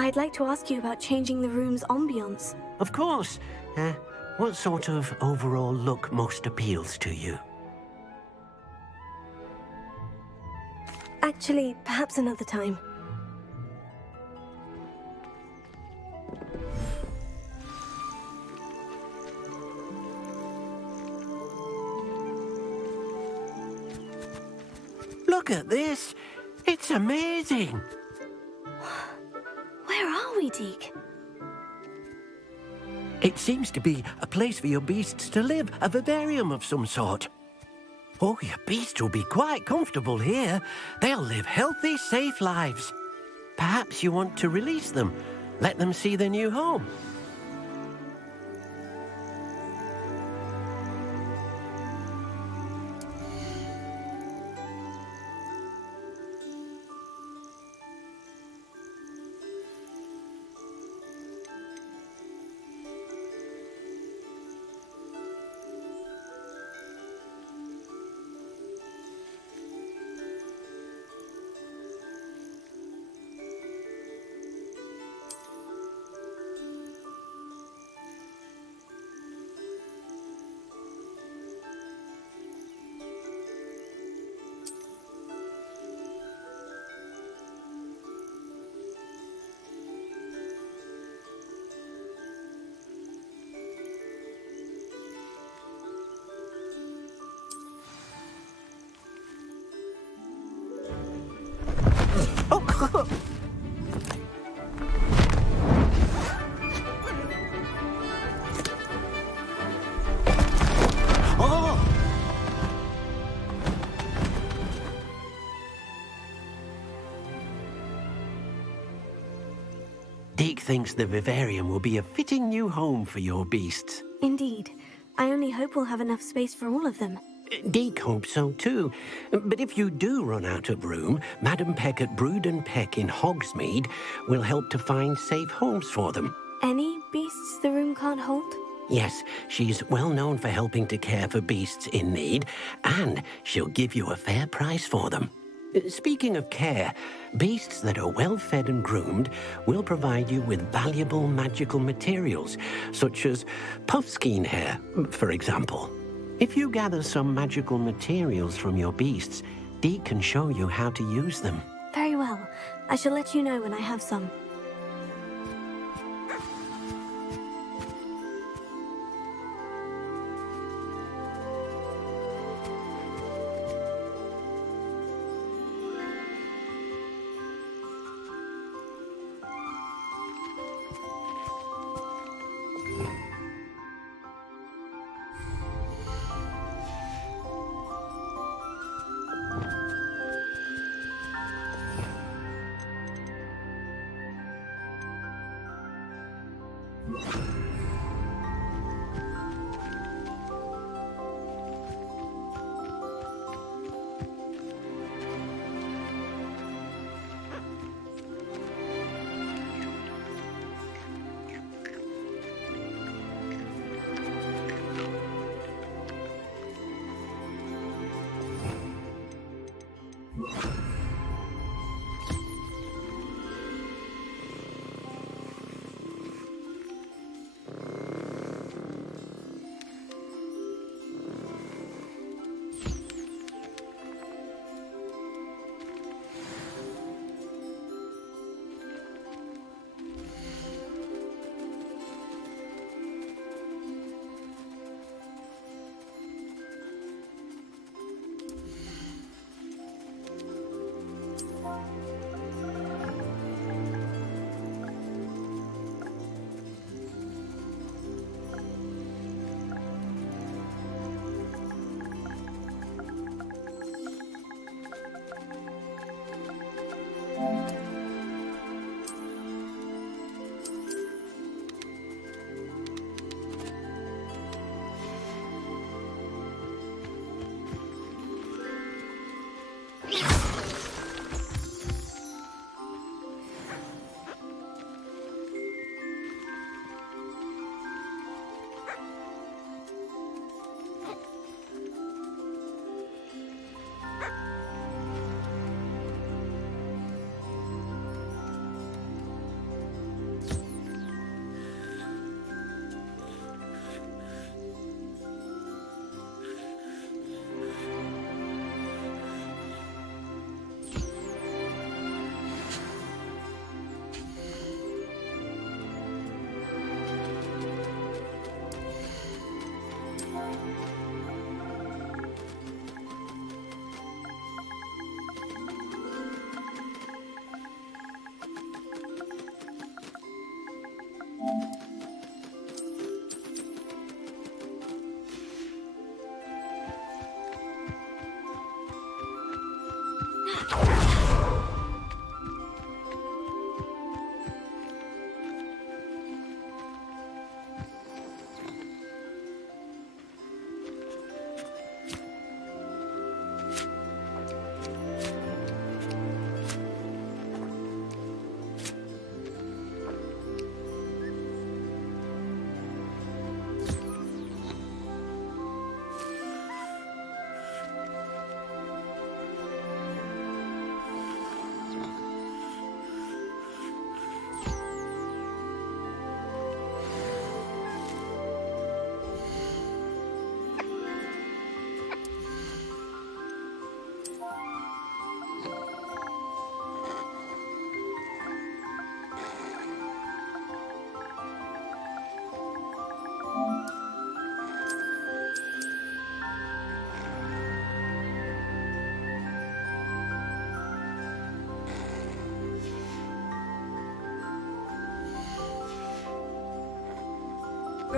I'd like to ask you about changing the room's ambience. Of course. What sort of overall look most appeals to you? Actually, perhaps another time. Look at this! It's amazing! Where are we, Deke? It seems to be a place for your beasts to live, a vivarium of some sort. Oh, your beasts will be quite comfortable here. They'll live healthy, safe lives. Perhaps you want to release them, let them see their new home. Oh! Oh! Deke thinks the vivarium will be a fitting new home for your beasts. Indeed. I only hope we'll have enough space for all of them. Deke hopes so too. But if you do run out of room, Madam Peck at Brood and Peck in Hogsmeade will help to find safe homes for them. Any beasts the room can't hold? Yes, she's well known for helping to care for beasts in need, and she'll give you a fair price for them. Speaking of care, beasts that are well fed and groomed will provide you with valuable magical materials, such as puffskein hair, for example. If you gather some magical materials from your beasts, Deke can show you how to use them. Very well. I shall let you know when I have some.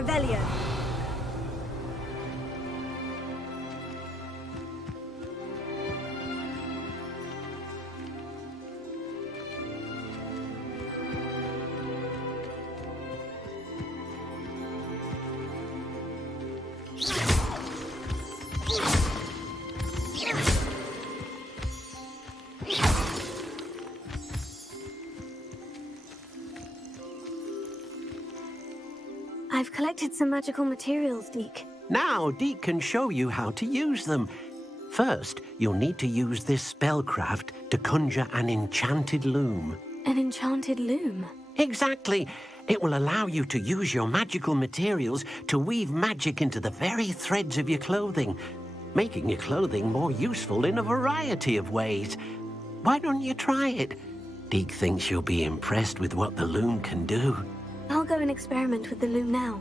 Revelio. I've collected some magical materials, Deke. Now, Deke can show you how to use them. First, you'll need to use this spellcraft to conjure an enchanted loom. An enchanted loom? Exactly. It will allow you to use your magical materials to weave magic into the very threads of your clothing, making your clothing more useful in a variety of ways. Why don't you try it? Deke thinks you'll be impressed with what the loom can do. I'll go and experiment with the loom now.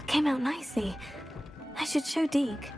That came out nicely. I should show Deke.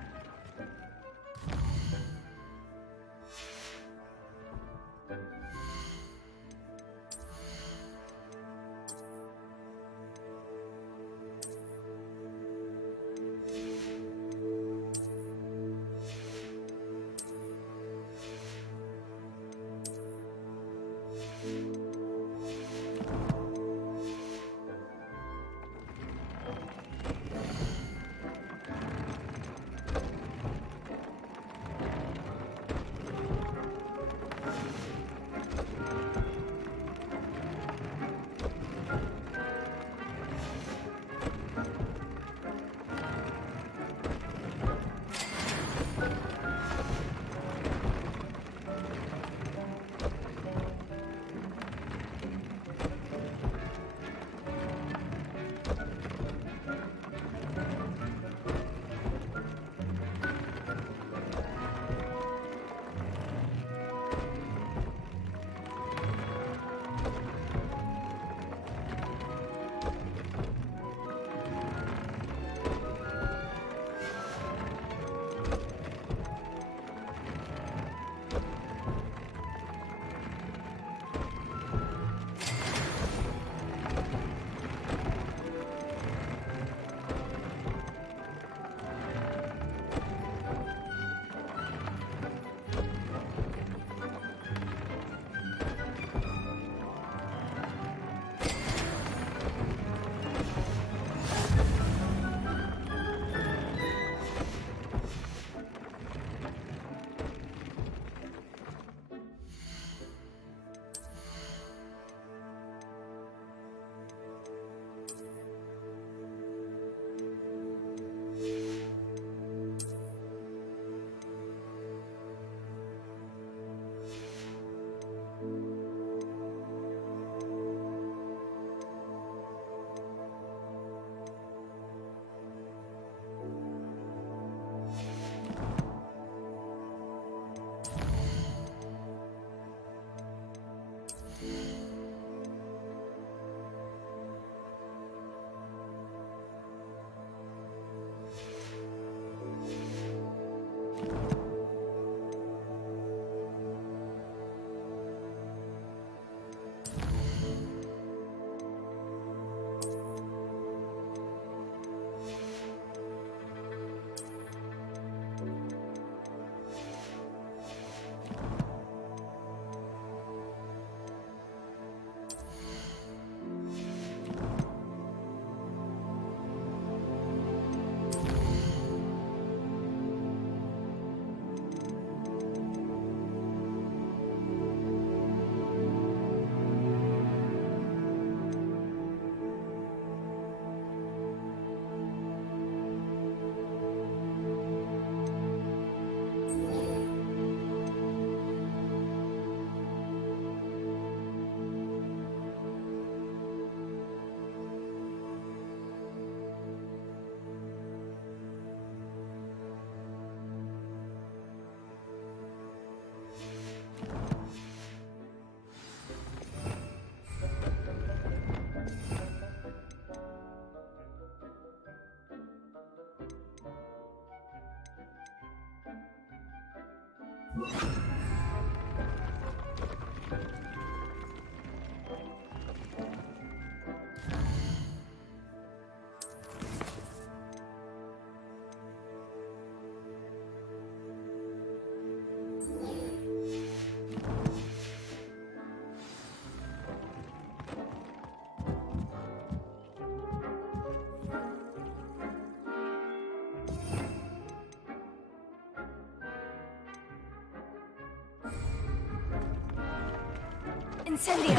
Incendio!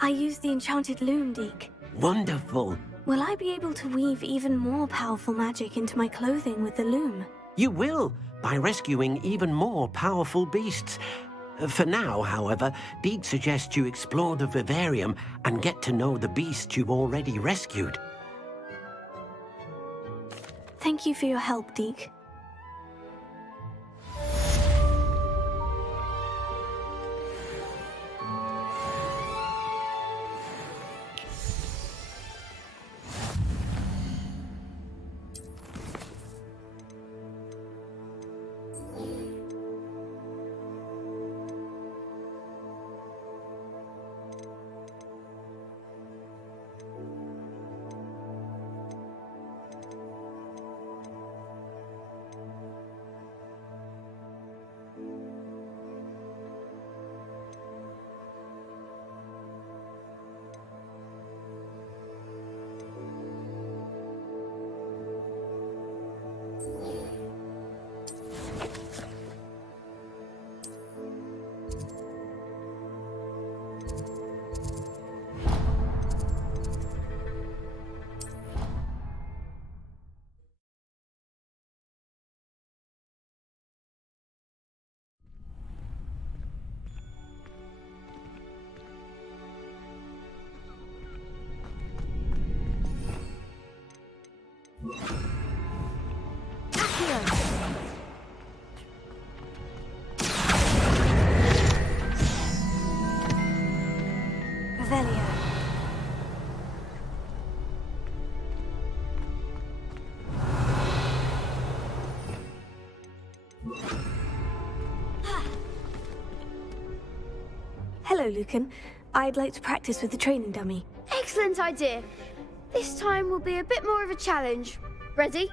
I used the enchanted loom, Deke. Wonderful. Will I be able to weave even more powerful magic into my clothing with the loom? You will, by rescuing even more powerful beasts. For now, however, Deke suggests you explore the vivarium and get to know the beasts you've already rescued. Thank you for your help, Deke. Hello, Lucan. I'd like to practice with the training dummy. Excellent idea. This time will be a bit more of a challenge. Ready?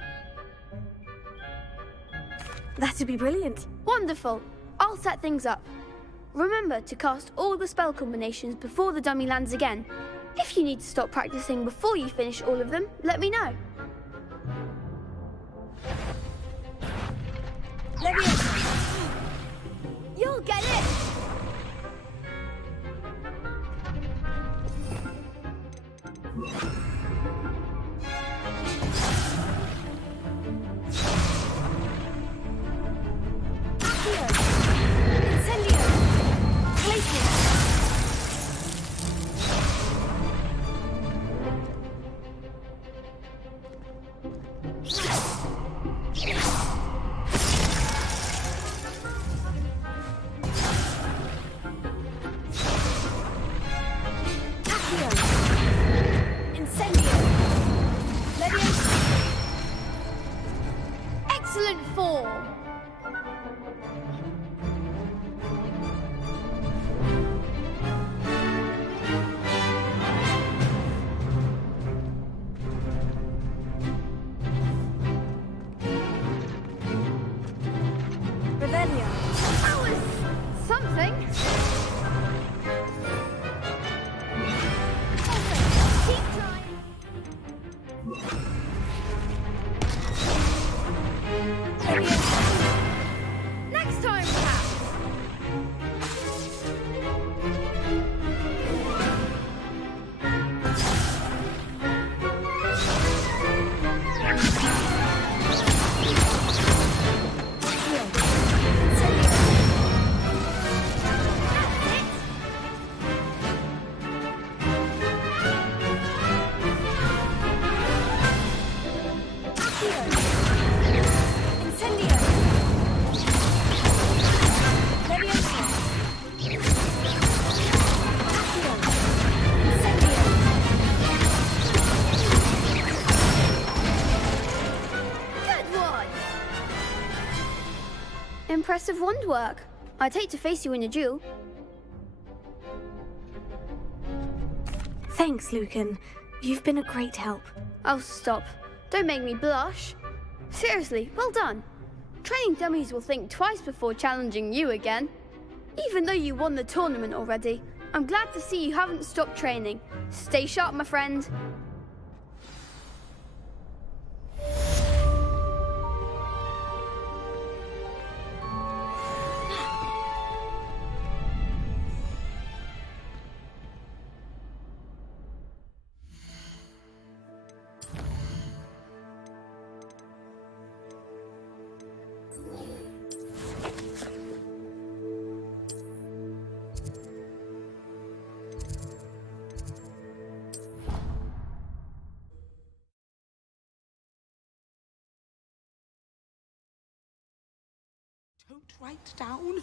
That'd be brilliant. Wonderful. I'll set things up. Remember to cast all the spell combinations before the dummy lands again. If you need to stop practicing before you finish all of them, let me know. Leviosa! You'll get it! impressive wand work. I'd hate to face you in a duel. Thanks, Lucan. You've been a great help. Oh, stop. Don't make me blush. Seriously, well done. Training dummies will think twice before challenging you again. Even though you won the tournament already, I'm glad to see you haven't stopped training. Stay sharp, my friend. Don't write down.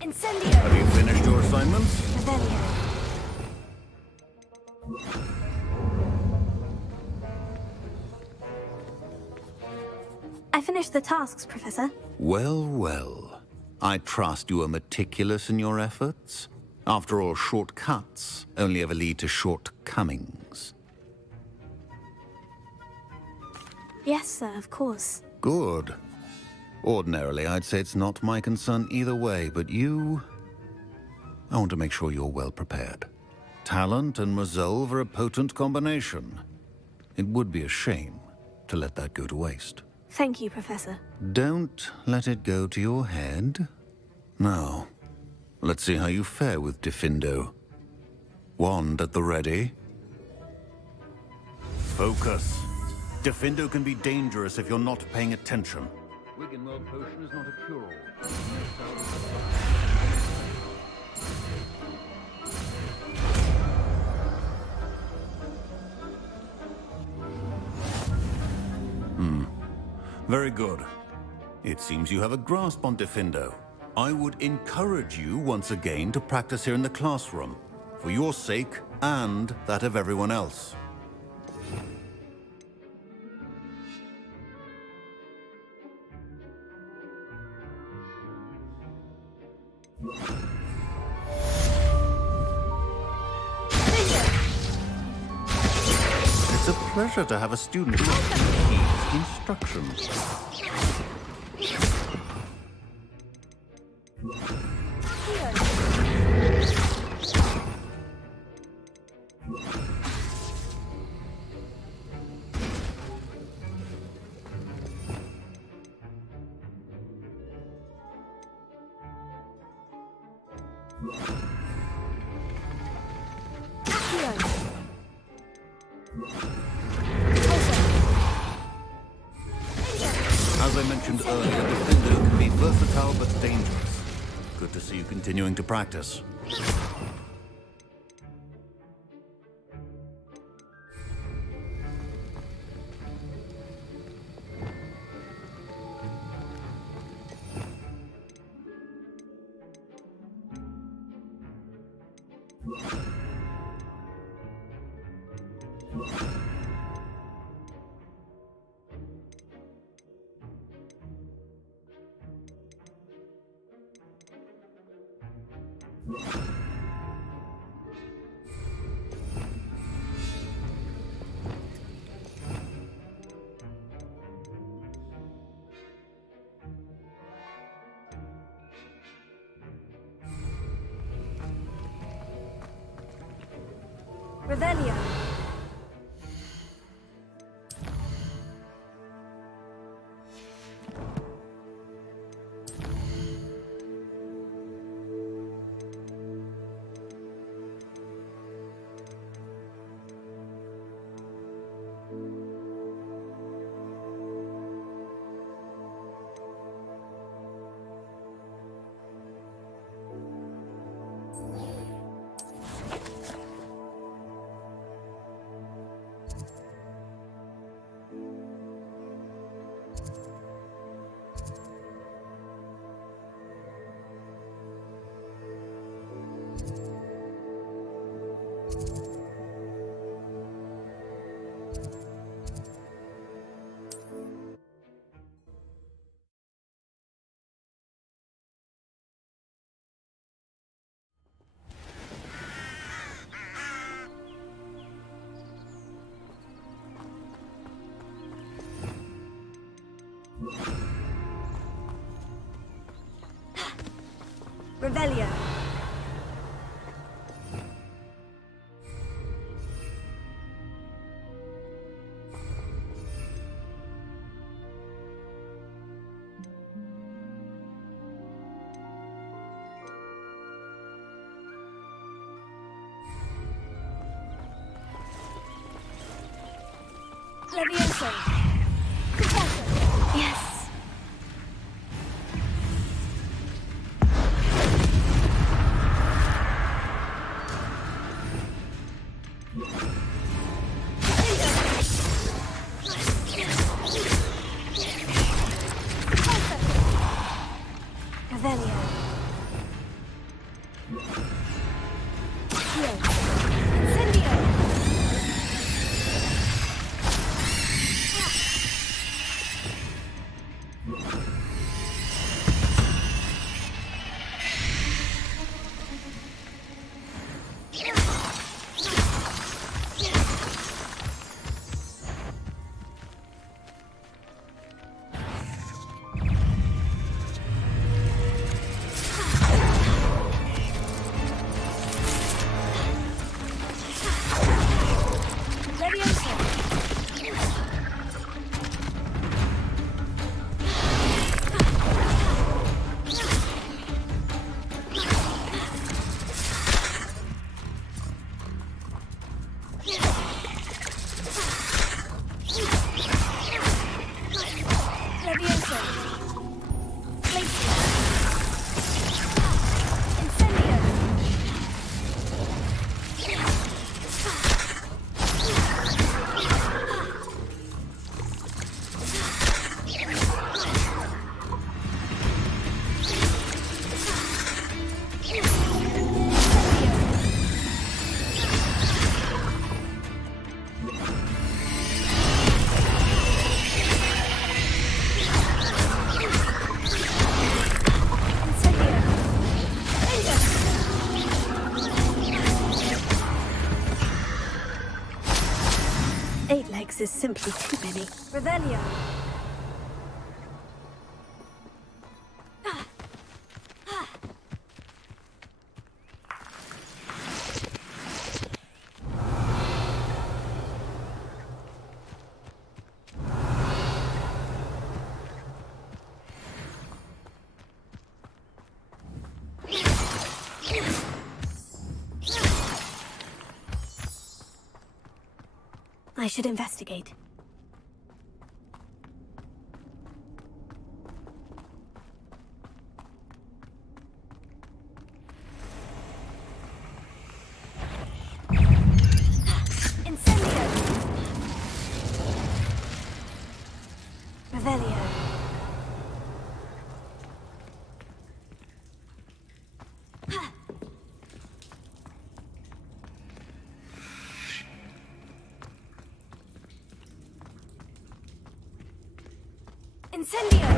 Incendio! Have you finished your assignments? Revelio. I finished the tasks, Professor. Well, well. I trust you are meticulous in your efforts. After all, shortcuts only ever lead to shortcomings. Yes, sir, of course. Good. Ordinarily, I'd say it's not my concern either way, but you... I want to make sure you're well prepared. Talent and resolve are a potent combination. It would be a shame to let that go to waste. Thank you, Professor. Don't let it go to your head. Now, let's see how you fare with Diffindo. Wand at the ready. Focus. Diffindo can be dangerous if you're not paying attention. Wiggenweld potion is not a cure-all. Very good. It seems you have a grasp on Diffindo. I would encourage you once again to practice here in the classroom, for your sake and that of everyone else. It's a pleasure to have a student who heeds instructions. As I mentioned earlier, Diffindo can be versatile but dangerous. Good to see you continuing to practice. Revelio. Revelio. Levioso. Professor. Yes. Revelio. Heal. Incendio. Levioso. Levioso. Glacier. Incendio. Eight legs is simply too many. Revelio. I should investigate. Incendio. Revelio. Incendio!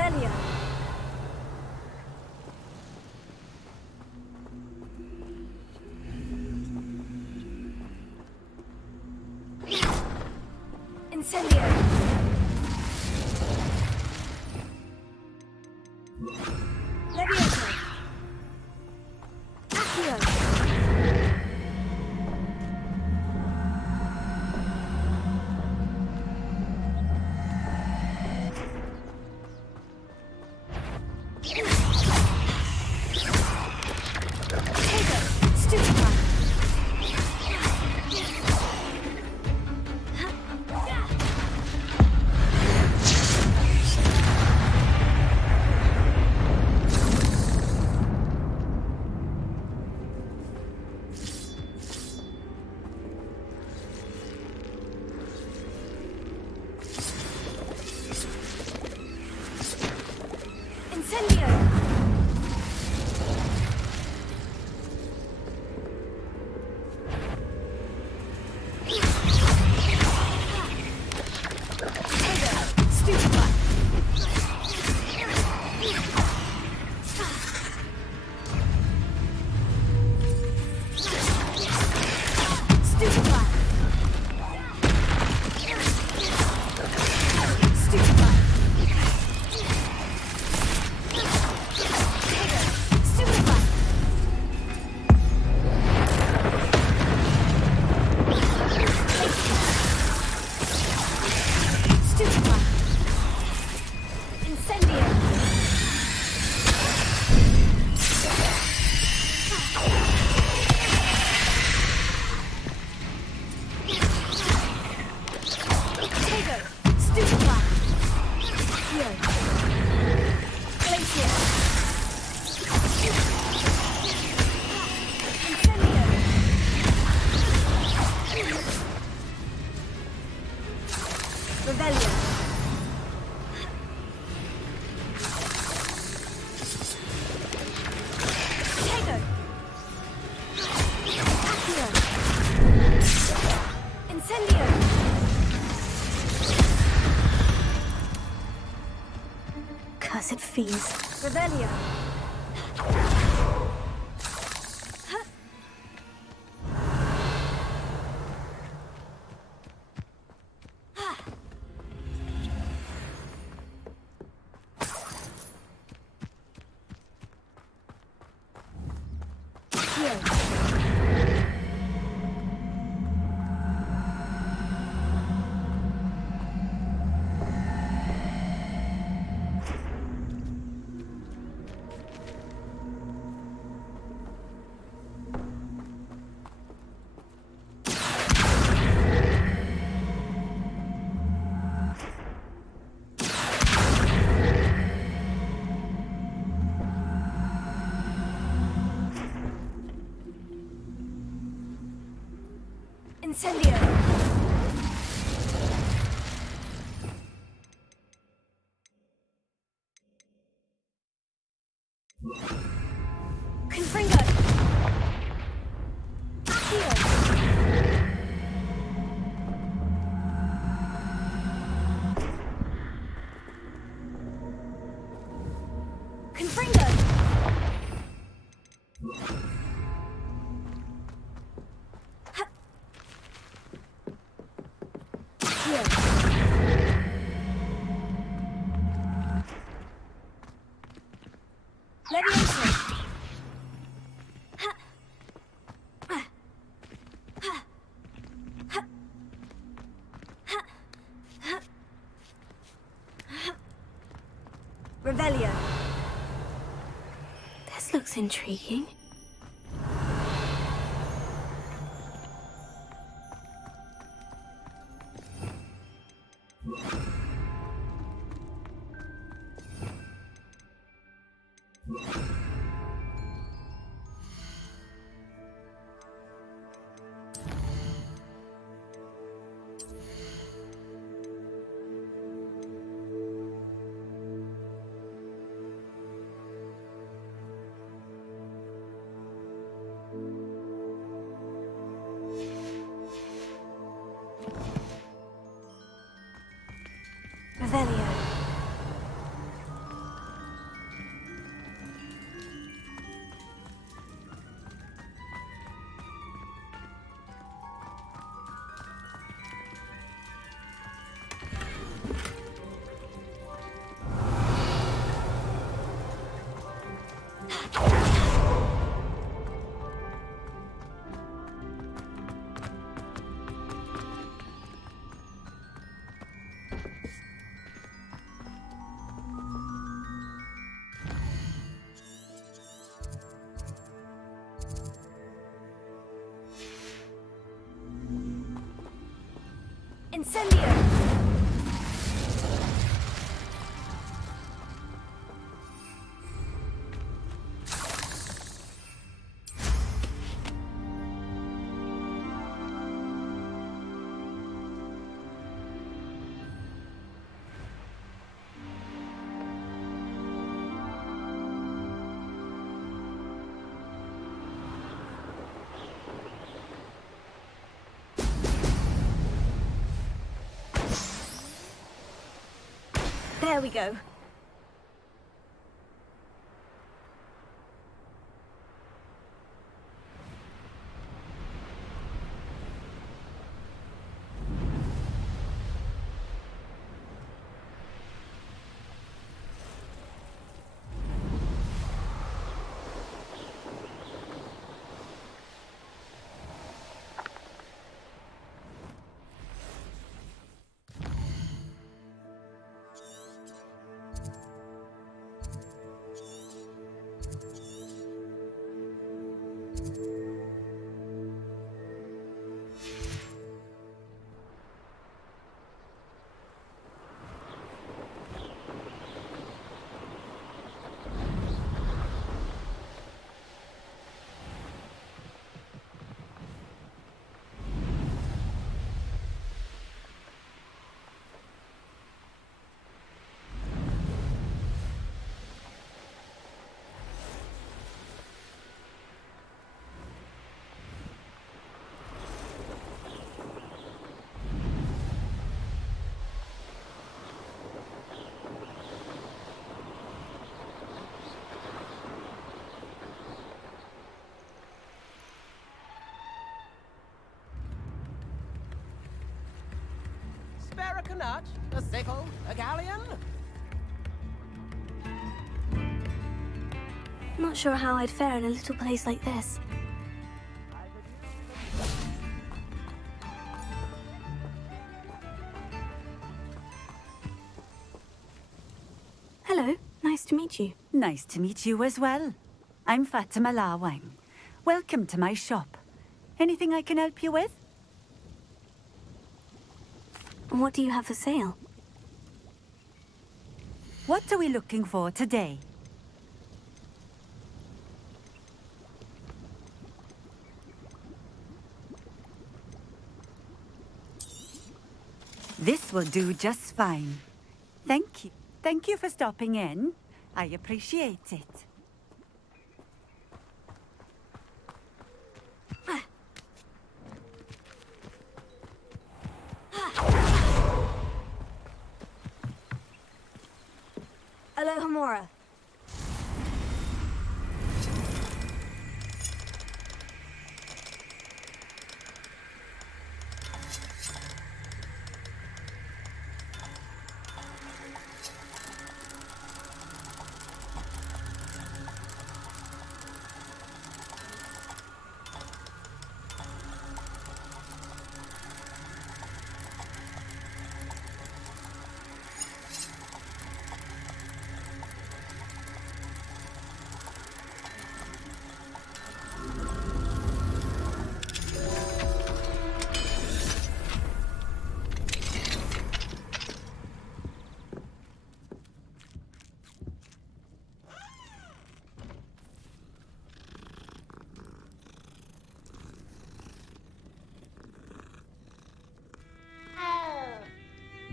Revelio. Incendio. Levioso. Accio. Cursed fiends. Revelio. Incendio. Confringo. Accio. Confringo. Levioso. Revelio. This looks intriguing. Revelio. Incendio! There we go. Spare a canut, a sickle, a galleon? Not sure how I'd fare in a little place like this. Hello, nice to meet you. Nice to meet you as well. I'm Fatima Lawang. Welcome to my shop. Anything I can help you with? What do you have for sale? What are we looking for today? This will do just fine. Thank you. Thank you for stopping in. I appreciate it. Alohomora.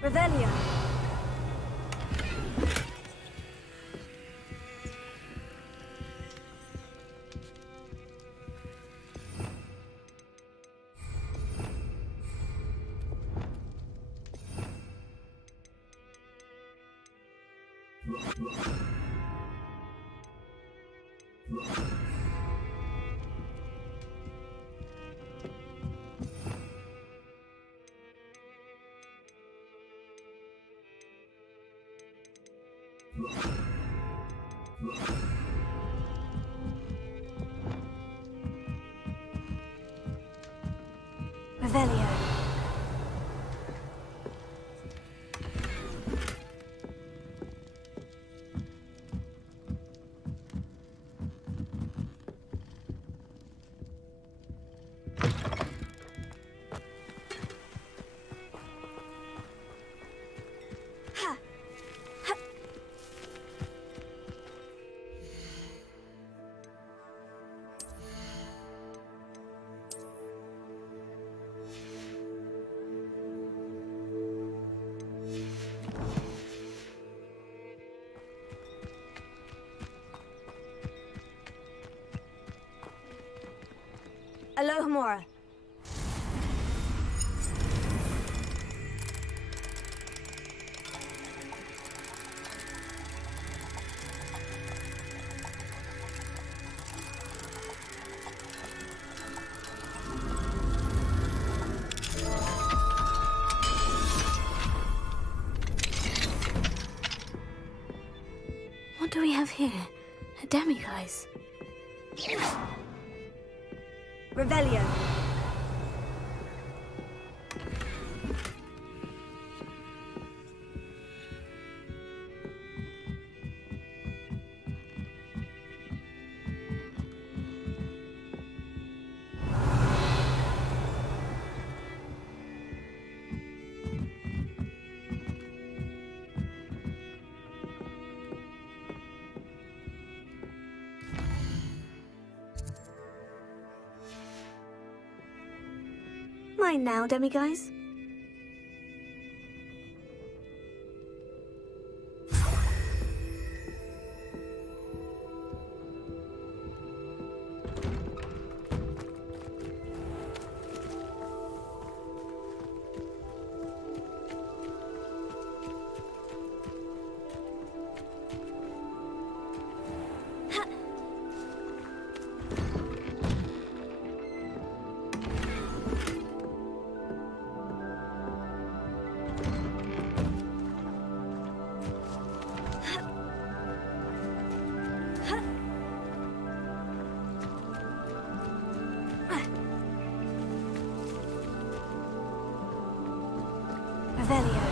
Revelio. Revelio. Alohomora. What do we have here? A demiguise. Revelio. Mine now, demiguise. Revelio.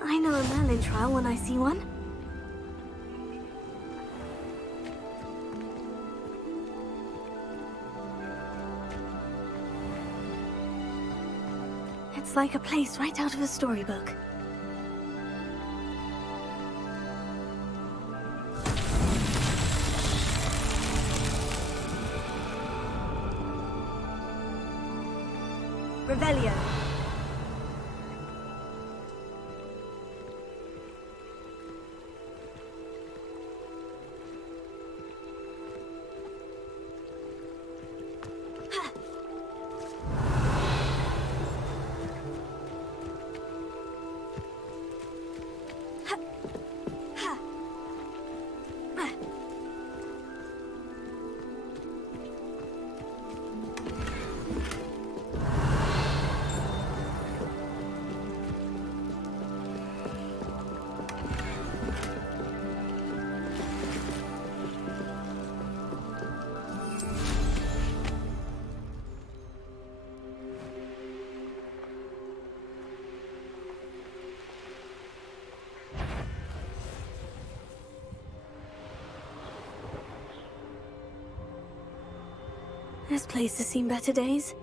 I know a Merlin trial when I see one. It's like a place right out of a storybook. Revelio. This place has seen better days.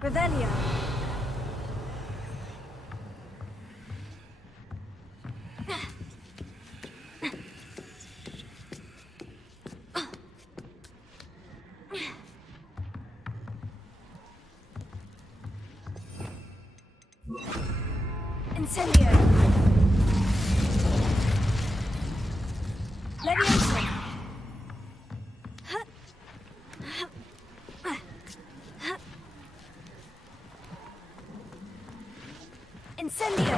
Revelio. Incendio. Leviosa. Incendio.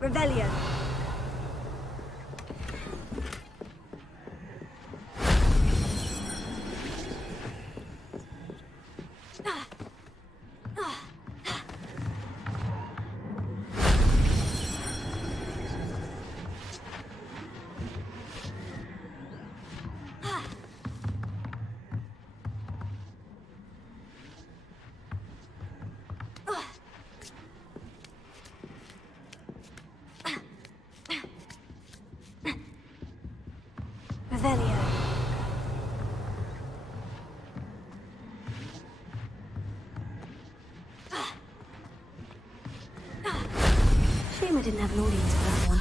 Revelio. Revelio. Shame I didn't have an audience for that one.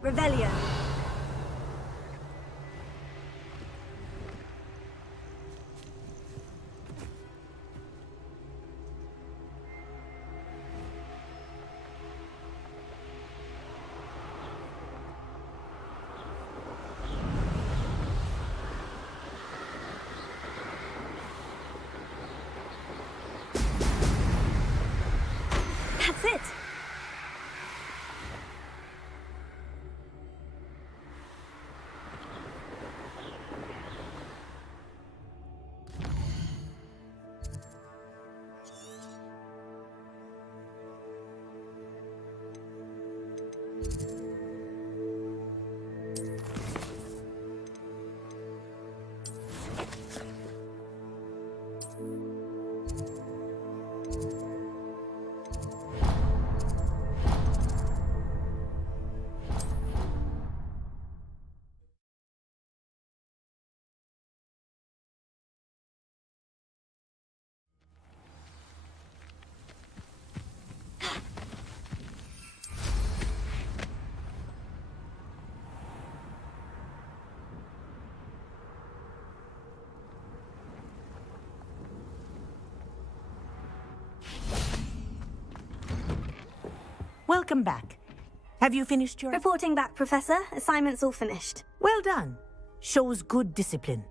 Revelio. That's it! Welcome back. Have you finished your... Reporting back, Professor. Assignment's all finished. Well done. Shows good discipline.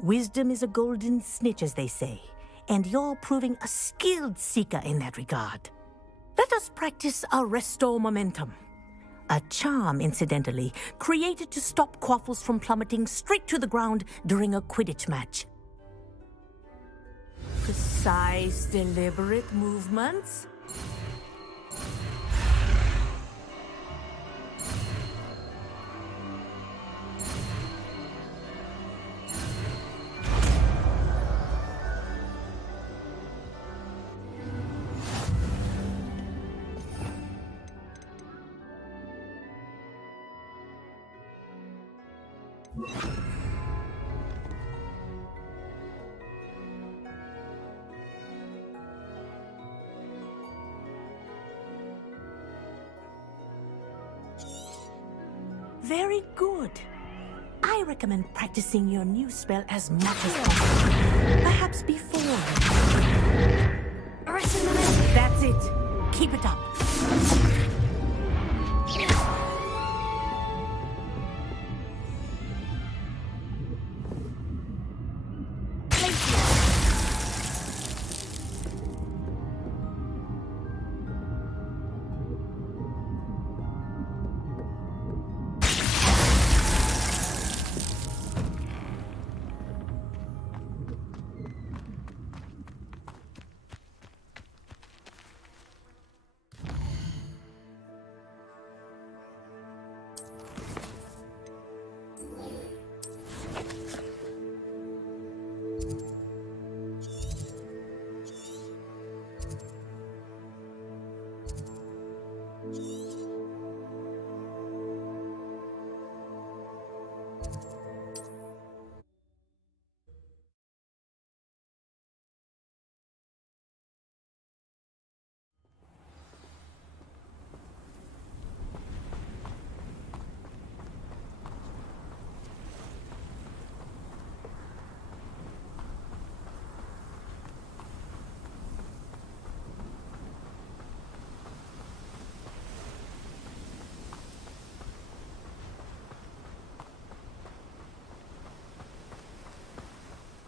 Wisdom is a golden snitch, as they say, and you're proving a skilled seeker in that regard. Let us practice our Restore Momentum. A charm, incidentally, created to stop Quaffles from plummeting straight to the ground during a Quidditch match. Precise, deliberate movements. Very good. I recommend practicing your new spell as much as possible. Perhaps before. That's it. Keep it up.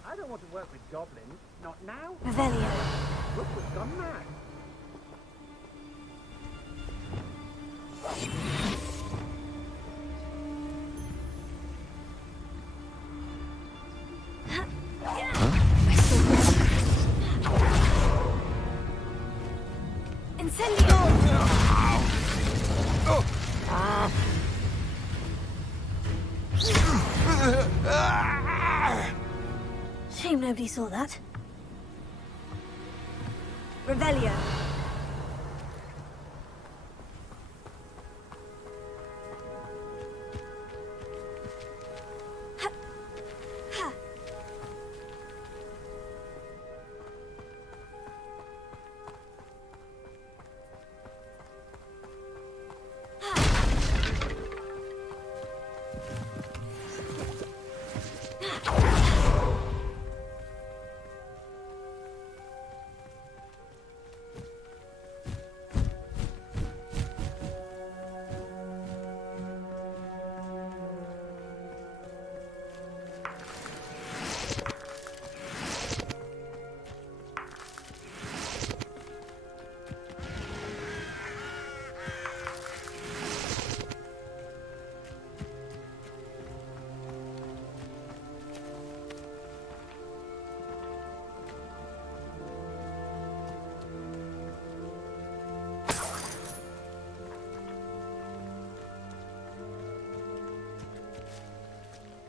I don't want to work with goblins. Not now. Revelio. Look, we've gone mad. Incendio! Shame nobody saw that. Revelio.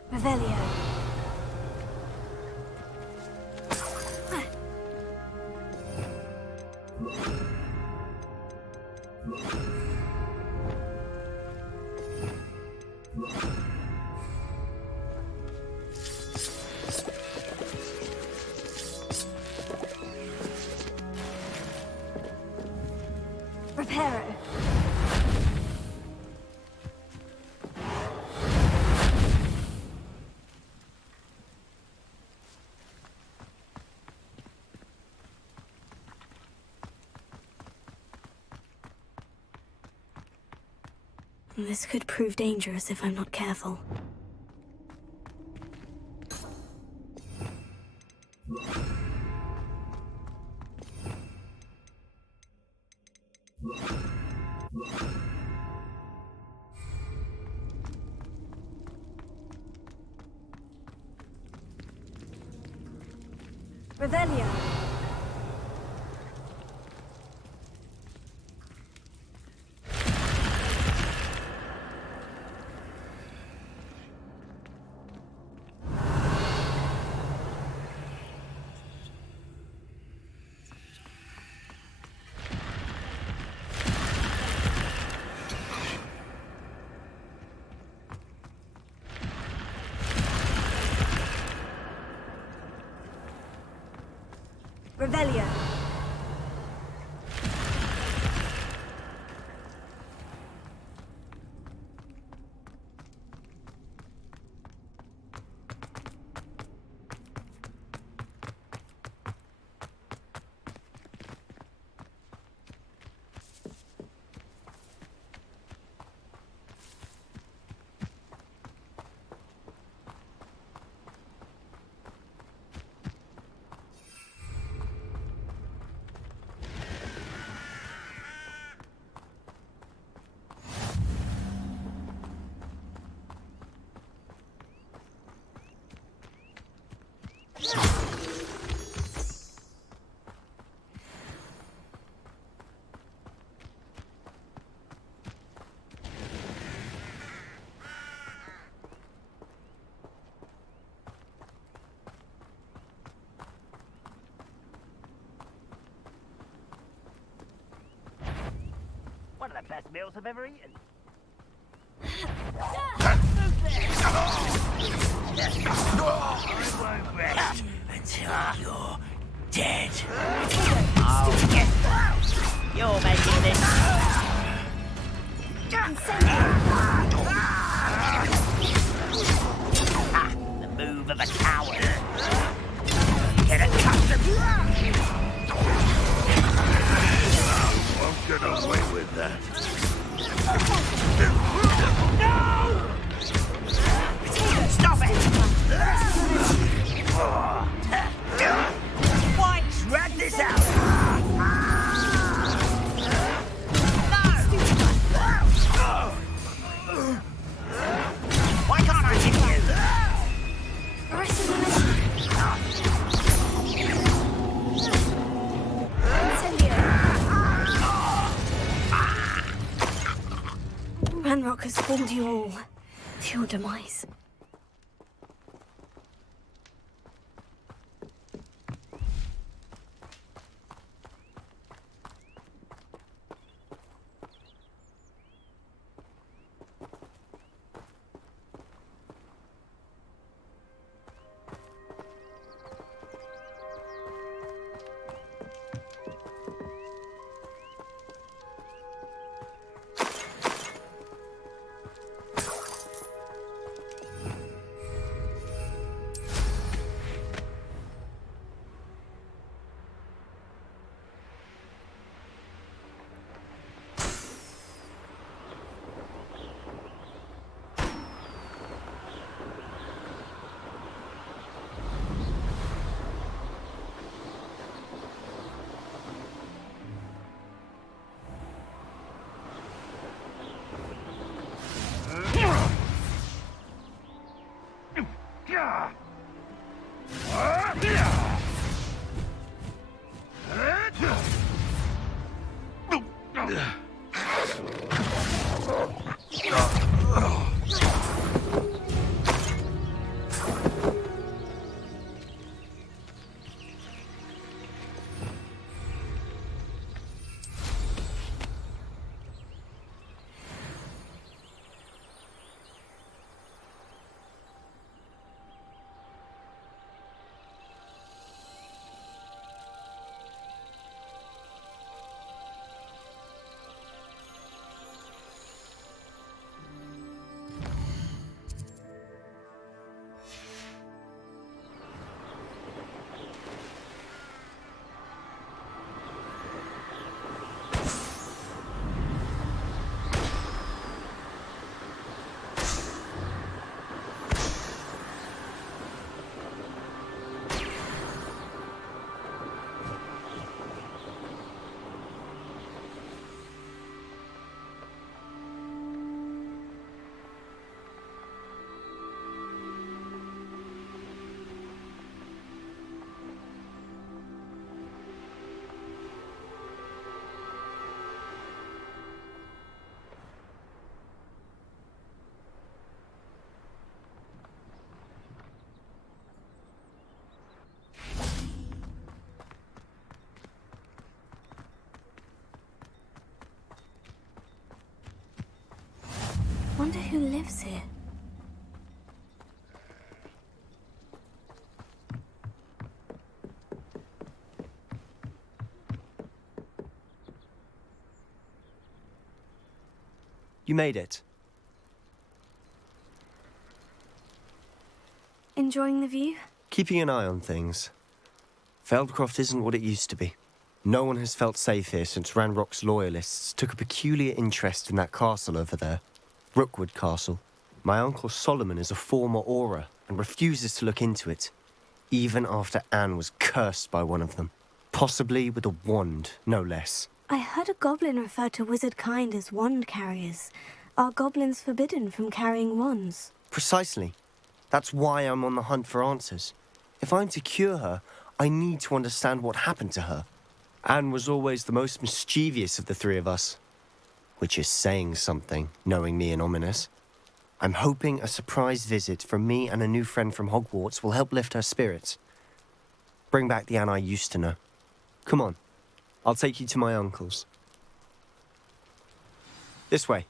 Revelio. Reparo. This could prove dangerous if I'm not careful. Revelio. Revelio. One of the best meals I've ever eaten. I won't rest until you're dead. Oh, yes. You're making this. The move of a coward. Get accustomed. Won't get away with that. No! Stop it! Why drag this out? No! Why can't I hit you? Ranrock has formed you all to your demise. wonder who lives here. You made it. Enjoying the view? Keeping an eye on things. Feldcroft isn't what it used to be. No one has felt safe here since Ranrock's loyalists took a peculiar interest in that castle over there. Rookwood Castle. My uncle Solomon is a former Auror and refuses to look into it, even after Anne was cursed by one of them. Possibly with a wand, no less. I heard a goblin refer to wizard kind as wand carriers. Are goblins forbidden from carrying wands? Precisely. That's why I'm on the hunt for answers. If I'm to cure her, I need to understand what happened to her. Anne was always the most mischievous of the three of us. Which is saying something, knowing me and Ominous. I'm hoping a surprise visit from me and a new friend from Hogwarts will help lift her spirits. Bring back the Anne I used to know. Come on, I'll take you to my uncle's. This way.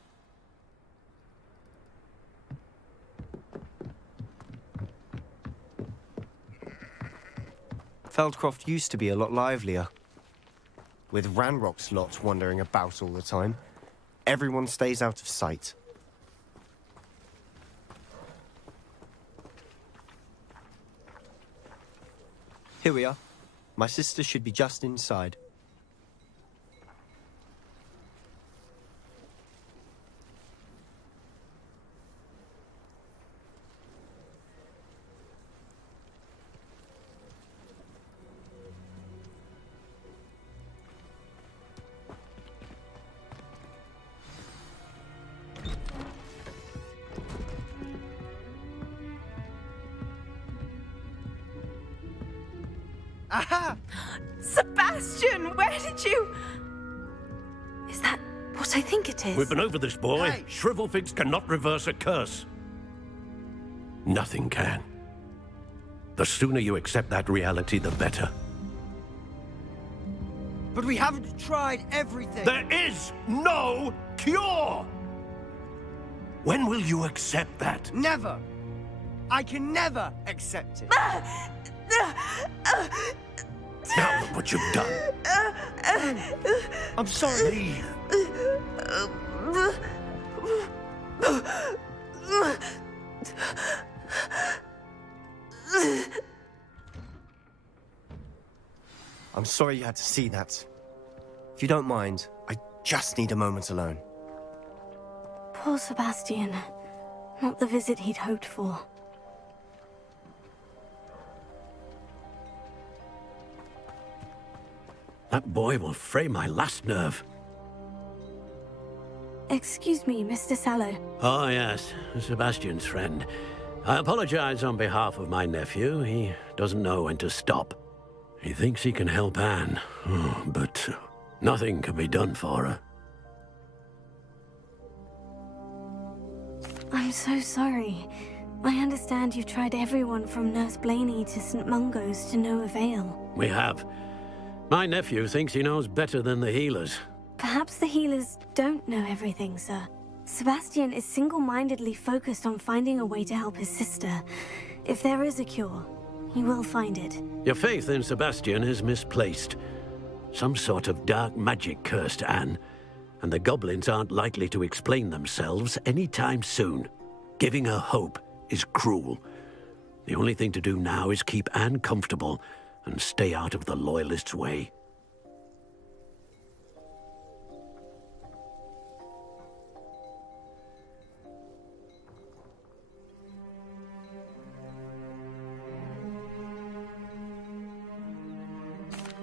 Feldcroft used to be a lot livelier. With Ranrock's lot wandering about all the time, everyone stays out of sight. Here we are. My sister should be just inside. Aha! Sebastian, where did you... Is that what I think it is? We've been over this, boy. Hey. Shrivelfigs cannot reverse a curse. Nothing can. The sooner you accept that reality, the better. But we haven't tried everything. There is no cure! When will you accept that? Never. I can never accept it. Now look what you've done. I'm sorry. Leave. I'm sorry you had to see that. If you don't mind, I just need a moment alone. Poor Sebastian. Not the visit he'd hoped for. That boy will fray my last nerve. Excuse me, Mr. Sallow. Oh, yes, Sebastian's friend. I apologize on behalf of my nephew. He doesn't know when to stop. He thinks he can help Anne, but nothing can be done for her. I'm so sorry. I understand you've tried everyone from Nurse Blaney to St. Mungo's to no avail. We have. My nephew thinks he knows better than the healers. Perhaps the healers don't know everything, sir. Sebastian is single-mindedly focused on finding a way to help his sister. If there is a cure, he will find it. Your faith in Sebastian is misplaced. Some sort of dark magic cursed Anne, and the goblins aren't likely to explain themselves anytime soon. Giving her hope is cruel. The only thing to do now is keep Anne comfortable and stay out of the Loyalists' way.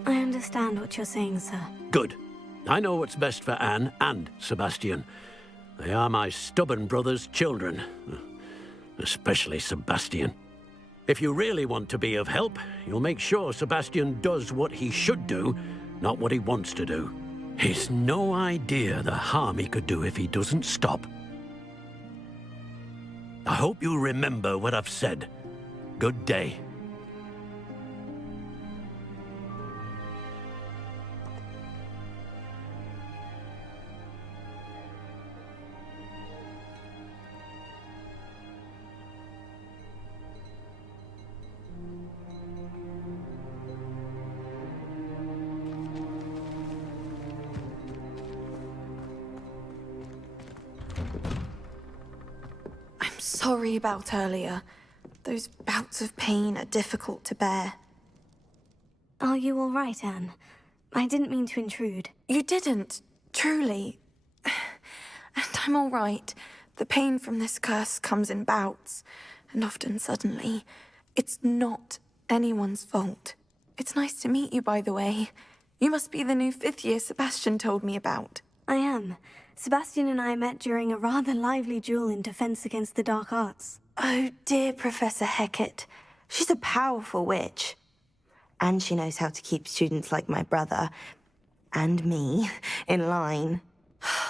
I understand what you're saying, sir. Good. I know what's best for Anne and Sebastian. They are my stubborn brother's children. Especially Sebastian. If you really want to be of help, you'll make sure Sebastian does what he should do, not what he wants to do. He's no idea the harm he could do if he doesn't stop. I hope you remember what I've said. Good day. sorry about earlier. Those bouts of pain are difficult to bear. Are you all right, Anne? I didn't mean to intrude. You didn't, truly. And I'm all right. The pain from this curse comes in bouts, and often suddenly. It's not anyone's fault. It's nice to meet you, by the way. You must be the new 5th year Sebastian told me about. I am. Sebastian and I met during a rather lively duel in defense against the dark arts. Oh, dear Professor Hecat. She's a powerful witch. And she knows how to keep students like my brother, and me, in line.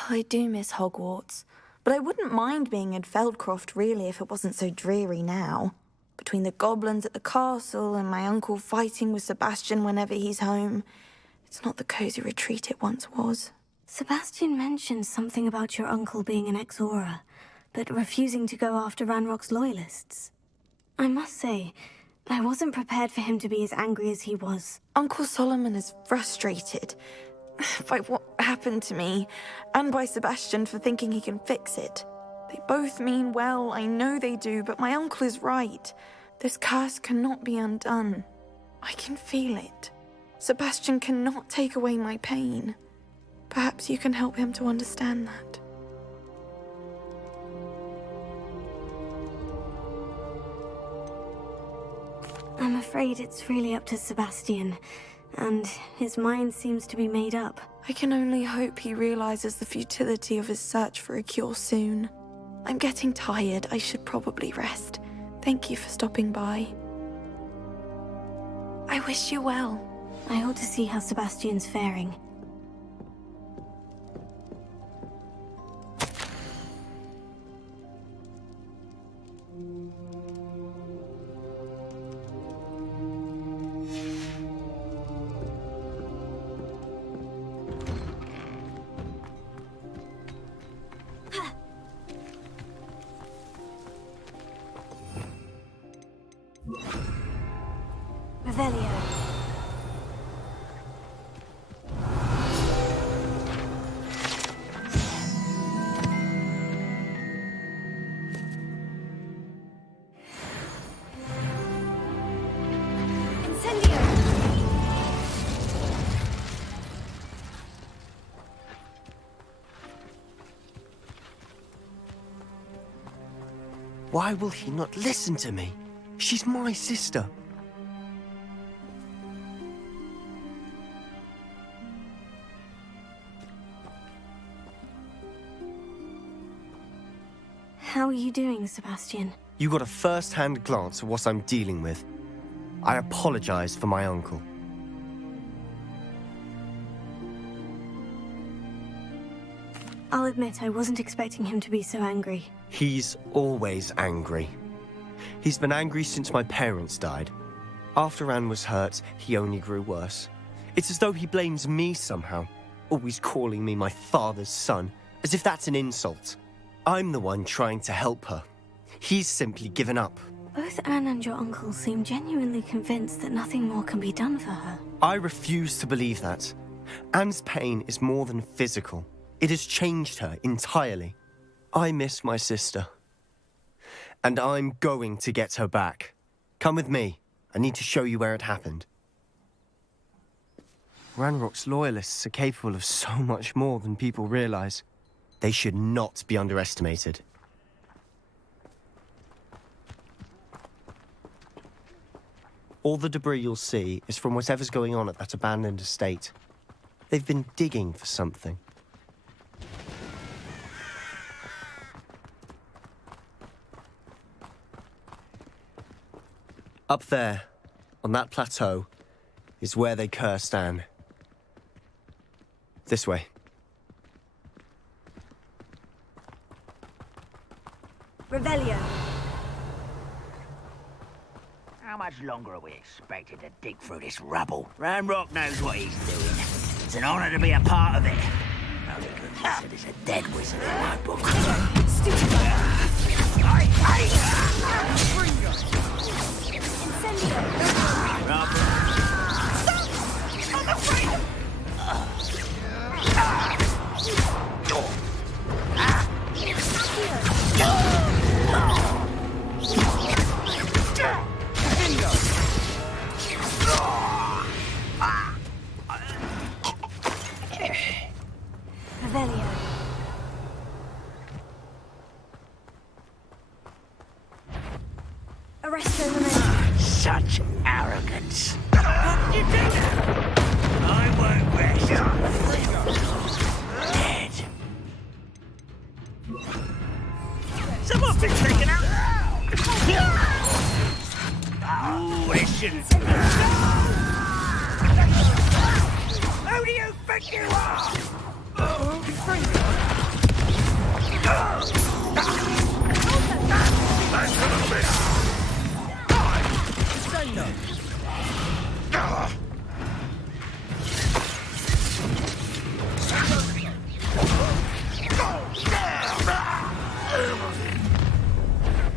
I do miss Hogwarts, but I wouldn't mind being in Feldcroft, really, if it wasn't so dreary now. Between the goblins at the castle and my uncle fighting with Sebastian whenever he's home, it's not the cozy retreat it once was. Sebastian mentioned something about your uncle being an ex-Auror, but refusing to go after Ranrock's loyalists. I must say, I wasn't prepared for him to be as angry as he was. Uncle Solomon is frustrated by what happened to me, and by Sebastian for thinking he can fix it. They both mean well, I know they do, but my uncle is right. This curse cannot be undone. I can feel it. Sebastian cannot take away my pain. Perhaps you can help him to understand that. I'm afraid it's really up to Sebastian, and his mind seems to be made up. I can only hope he realizes the futility of his search for a cure soon. I'm getting tired. I should probably rest. Thank you for stopping by. I wish you well. I ought to see how Sebastian's faring. Revelio. Why will he not listen to me? She's my sister. How are you doing, Sebastian? You got a first-hand glance at what I'm dealing with. I apologize for my uncle. I'll admit I wasn't expecting him to be so angry. He's always angry. He's been angry since my parents died. After Anne was hurt, he only grew worse. It's as though he blames me somehow, always calling me my father's son, as if that's an insult. I'm the one trying to help her. He's simply given up. Both Anne and your uncle seem genuinely convinced that nothing more can be done for her. I refuse to believe that. Anne's pain is more than physical. It has changed her entirely. I miss my sister. And I'm going to get her back. Come with me. I need to show you where it happened. Ranrock's loyalists are capable of so much more than people realize. They should not be underestimated. All the debris you'll see is from whatever's going on at that abandoned estate. They've been digging for something. Up there, on that plateau, is where they cursed Anne. This way. Revelio. How much longer are we expected to dig through this rubble? Ranrock knows what he's doing. It's an honor to be a part of it. Only good wizard is a dead wizard in my book. Revelio. Arresto momentum. Such arrogance. What did you do now? I won't rest. Dead. Someone's been taken out. Oh, this shouldn't. Who do you think you are?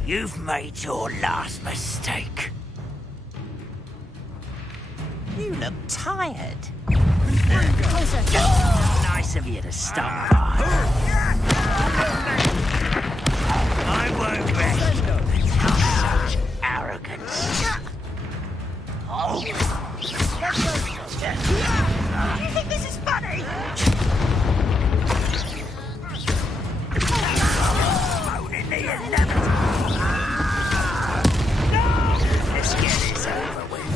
You've made your last mistake. You look tired. Nice of you to stop by. I won't rest. Such arrogance. Oh. You think this is funny? Moaning the inevitable. No! Let's get this over with.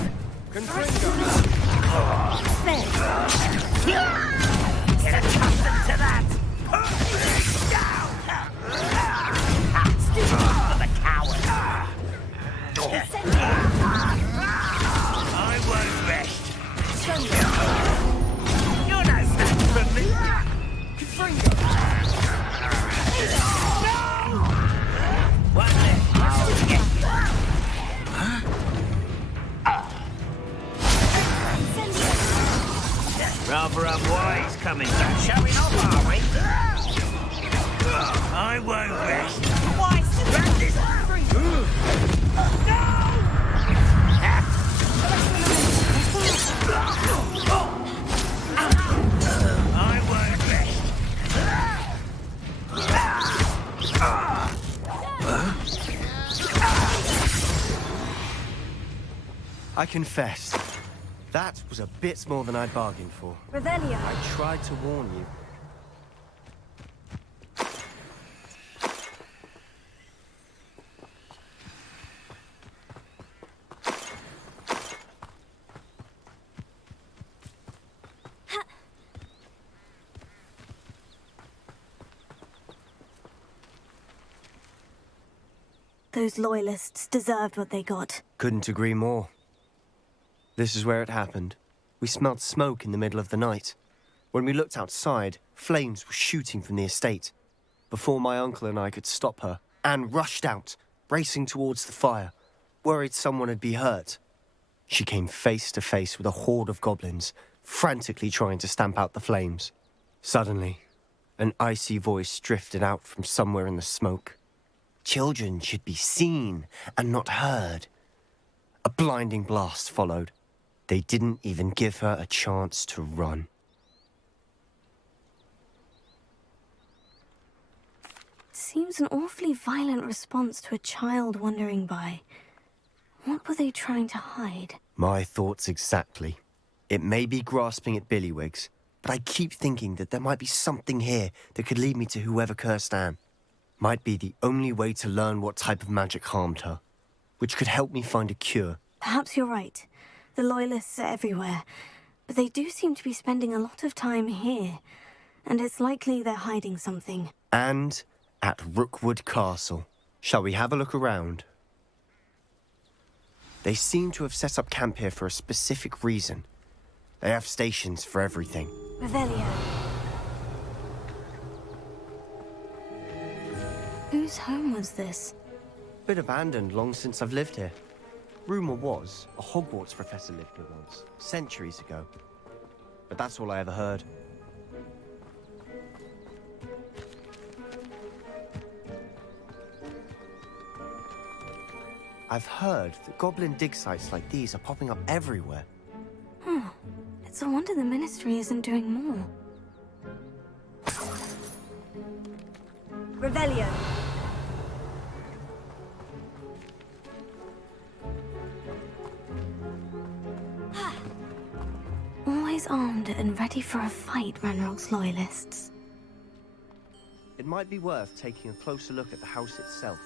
Get accustomed to that. For the coward. I won't rest. You're no match for me. No! One left. I'll get you. Rather unwise coming back. Showing off, are we? I won't rest. Why? Grab this. No! I won't rest. I confess, that was a bit more than I'd bargained for. Revelio. I tried to warn you. Those loyalists deserved what they got. Couldn't agree more. This is where it happened. We smelled smoke in the middle of the night. When we looked outside, flames were shooting from the estate. Before my uncle and I could stop her, Anne rushed out, racing towards the fire, worried someone had been hurt. She came face to face with a horde of goblins, frantically trying to stamp out the flames. Suddenly, an icy voice drifted out from somewhere in the smoke. Children should be seen and not heard. A blinding blast followed. They didn't even give her a chance to run. Seems an awfully violent response to a child wandering by. What were they trying to hide? My thoughts exactly. It may be grasping at Billywigs, but I keep thinking that there might be something here that could lead me to whoever cursed Anne. Might be the only way to learn what type of magic harmed her, which could help me find a cure. Perhaps you're right. The Loyalists are everywhere, but they do seem to be spending a lot of time here, and it's likely they're hiding something. And at Rookwood Castle. Shall we have a look around? They seem to have set up camp here for a specific reason. They have stations for everything. Revelio. Whose home was this? Bit abandoned long since I've lived here. Rumour was, a Hogwarts professor lived here once, centuries ago. But that's all I ever heard. I've heard that goblin dig sites like these are popping up everywhere. It's a wonder the Ministry isn't doing more. Revelio. Always armed and ready for a fight, Ranrock's Loyalists. it might be worth taking a closer look at the house itself.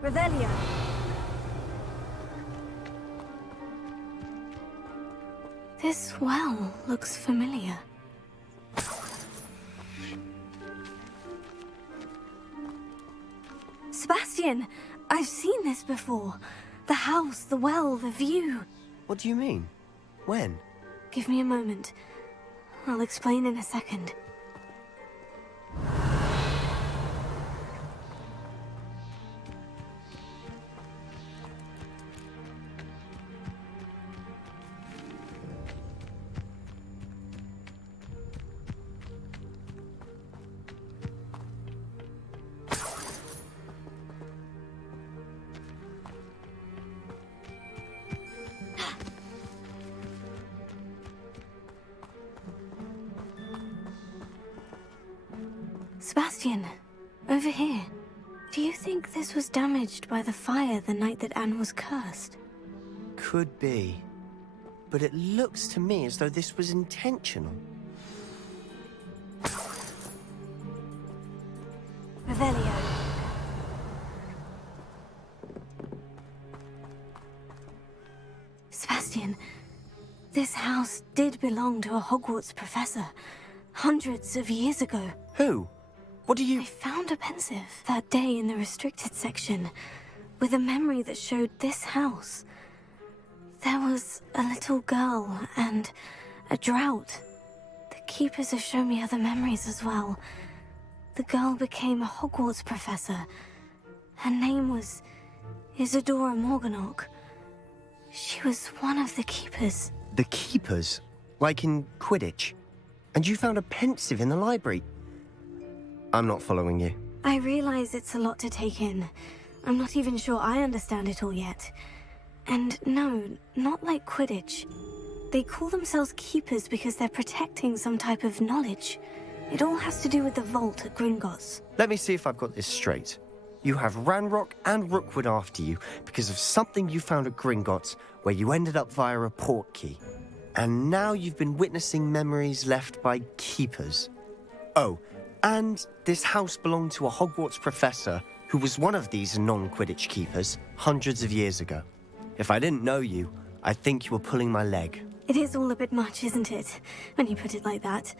Revelio. This well looks familiar. Sebastian, I've seen this before. The house, the well, the view. What do you mean? When? Give me a moment. I'll explain in a second. Sebastian, over here. Do you think this was damaged by the fire the night that Anne was cursed? Could be. But it looks to me as though this was intentional. Revelio. Sebastian, this house did belong to a Hogwarts professor, hundreds of years ago. Who? What do you... I found a pensive that day in the restricted section, with a memory that showed this house. There was a little girl and a drought. The keepers have shown me other memories as well. The girl became a Hogwarts professor. Her name was Isadora Morganach. She was one of the keepers. The keepers? Like in Quidditch? And you found a pensive in the library? I'm not following you. I realize it's a lot to take in. I'm not even sure I understand it all yet. And no, not like Quidditch. They call themselves keepers because they're protecting some type of knowledge. It all has to do with the vault at Gringotts. Let me see if I've got this straight. You have Ranrock and Rookwood after you because of something you found at Gringotts where you ended up via a portkey. And now you've been witnessing memories left by keepers. Oh, and this house belonged to a Hogwarts professor who was one of these non-Quidditch keepers hundreds of years ago. If I didn't know you, I'd think you were pulling my leg. It is all a bit much, isn't it, when you put it like that?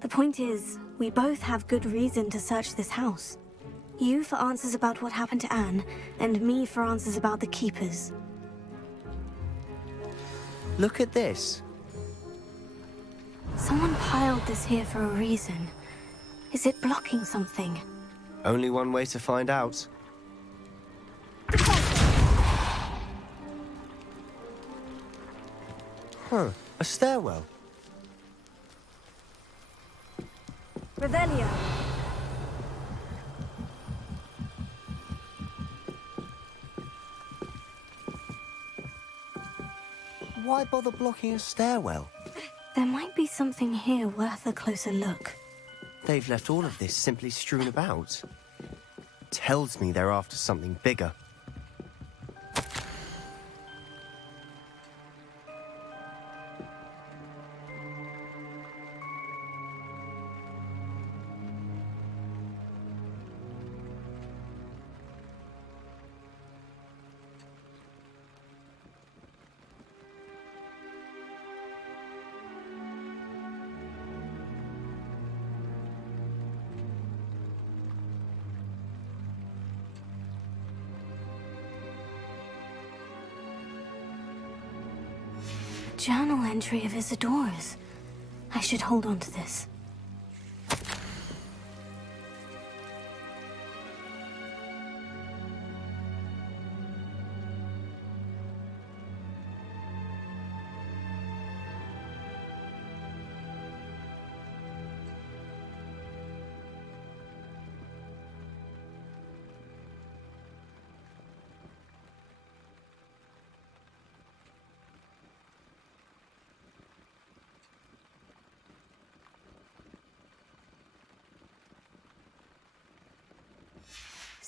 The point is, we both have good reason to search this house. You for answers about what happened to Anne, and me for answers about the keepers. Look at this. Someone piled this here for a reason. Is it blocking something? Only one way to find out. Huh, a stairwell. Revelio. Why bother blocking a stairwell? There might be something here worth a closer look. They've left all of this simply strewn about. Tells me they're after something bigger. Journal entry of Isadora's. I should hold on to this.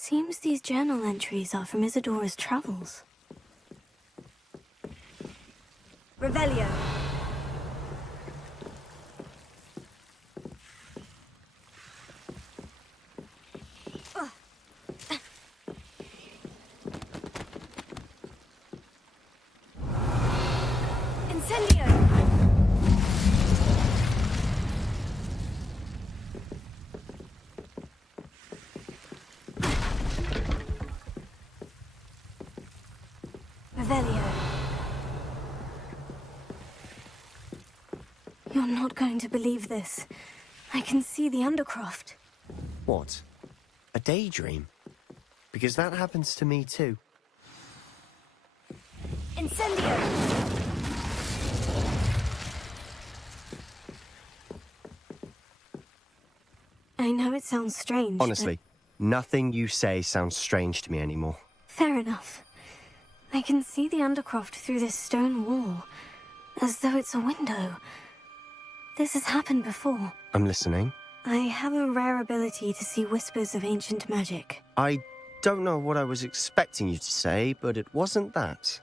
Seems these journal entries are from Isadora's travels. Revelio. Incendio. Revelio. You're not going to believe this. I can see the Undercroft. What? A daydream? Because that happens to me too. Incendio! I know it sounds strange, Honestly, nothing you say sounds strange to me anymore. Fair enough. I can see the Undercroft through this stone wall, as though it's a window. This has happened before. I'm listening. I have a rare ability to see whispers of ancient magic. I don't know what I was expecting you to say, but it wasn't that.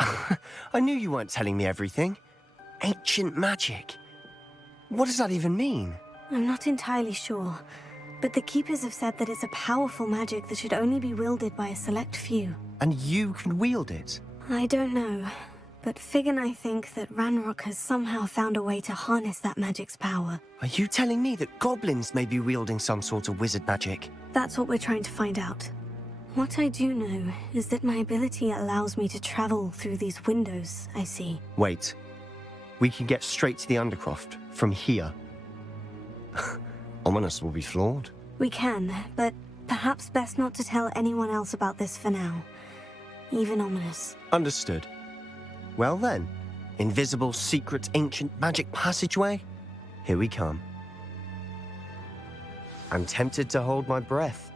I knew you weren't telling me everything. Ancient magic. What does that even mean? I'm not entirely sure, but the Keepers have said that it's a powerful magic that should only be wielded by a select few. And you can wield it? I don't know, but Fig and I think that Ranrock has somehow found a way to harness that magic's power. Are you telling me that goblins may be wielding some sort of wizard magic? That's what we're trying to find out. What I do know is that my ability allows me to travel through these windows I see. Wait. We can get straight to the Undercroft from here. Ominous will be flawed. We can, but perhaps best not to tell anyone else about this for now. Even Ominous. Understood. Well then, invisible, secret, ancient magic passageway? Here we come. I'm tempted to hold my breath.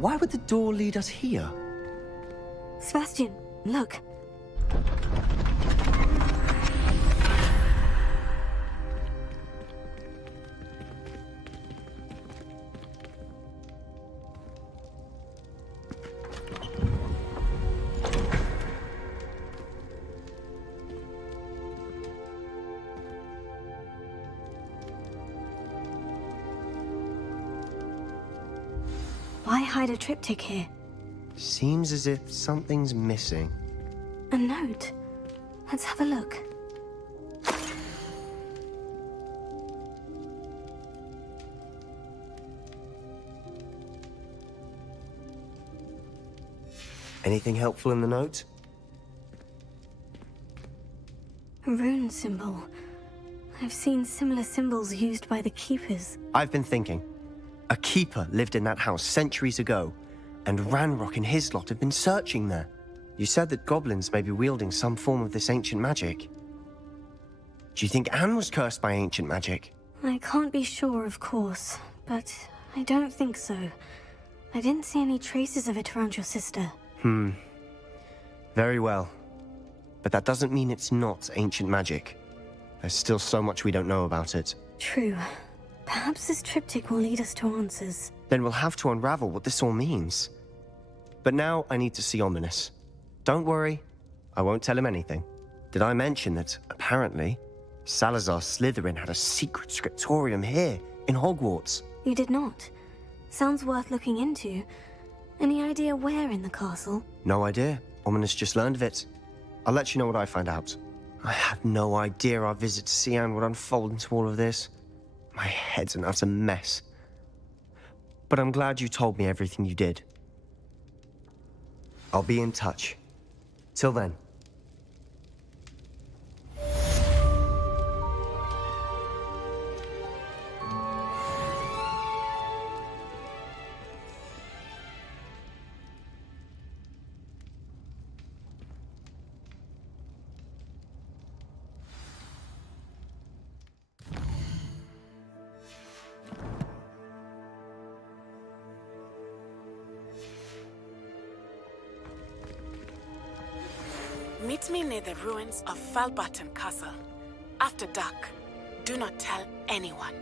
Why would the door lead us here? Sebastian, look. Why hide a triptych here? Seems as if something's missing. A note. Let's have a look. Anything helpful in the note? A rune symbol. I've seen similar symbols used by the Keepers. I've been thinking. A keeper lived in that house centuries ago, and Ranrock and his lot have been searching there. You said that goblins may be wielding some form of this ancient magic. Do you think Anne was cursed by ancient magic? I can't be sure, of course, but I don't think so. I didn't see any traces of it around your sister. Very well. But that doesn't mean it's not ancient magic. There's still so much we don't know about it. True. Perhaps this triptych will lead us to answers. Then we'll have to unravel what this all means. But now I need to see Ominous. Don't worry, I won't tell him anything. Did I mention that, apparently, Salazar Slytherin had a secret scriptorium here, in Hogwarts? You did not. Sounds worth looking into. Any idea where in the castle? No idea. Ominous just learned of it. I'll let you know what I find out. I had no idea our visit to Cian would unfold into all of this. My head's an utter mess. But I'm glad you told me everything you did. I'll be in touch. Till then. Meet me near the ruins of Falbarton Castle. After dark. Do not tell anyone.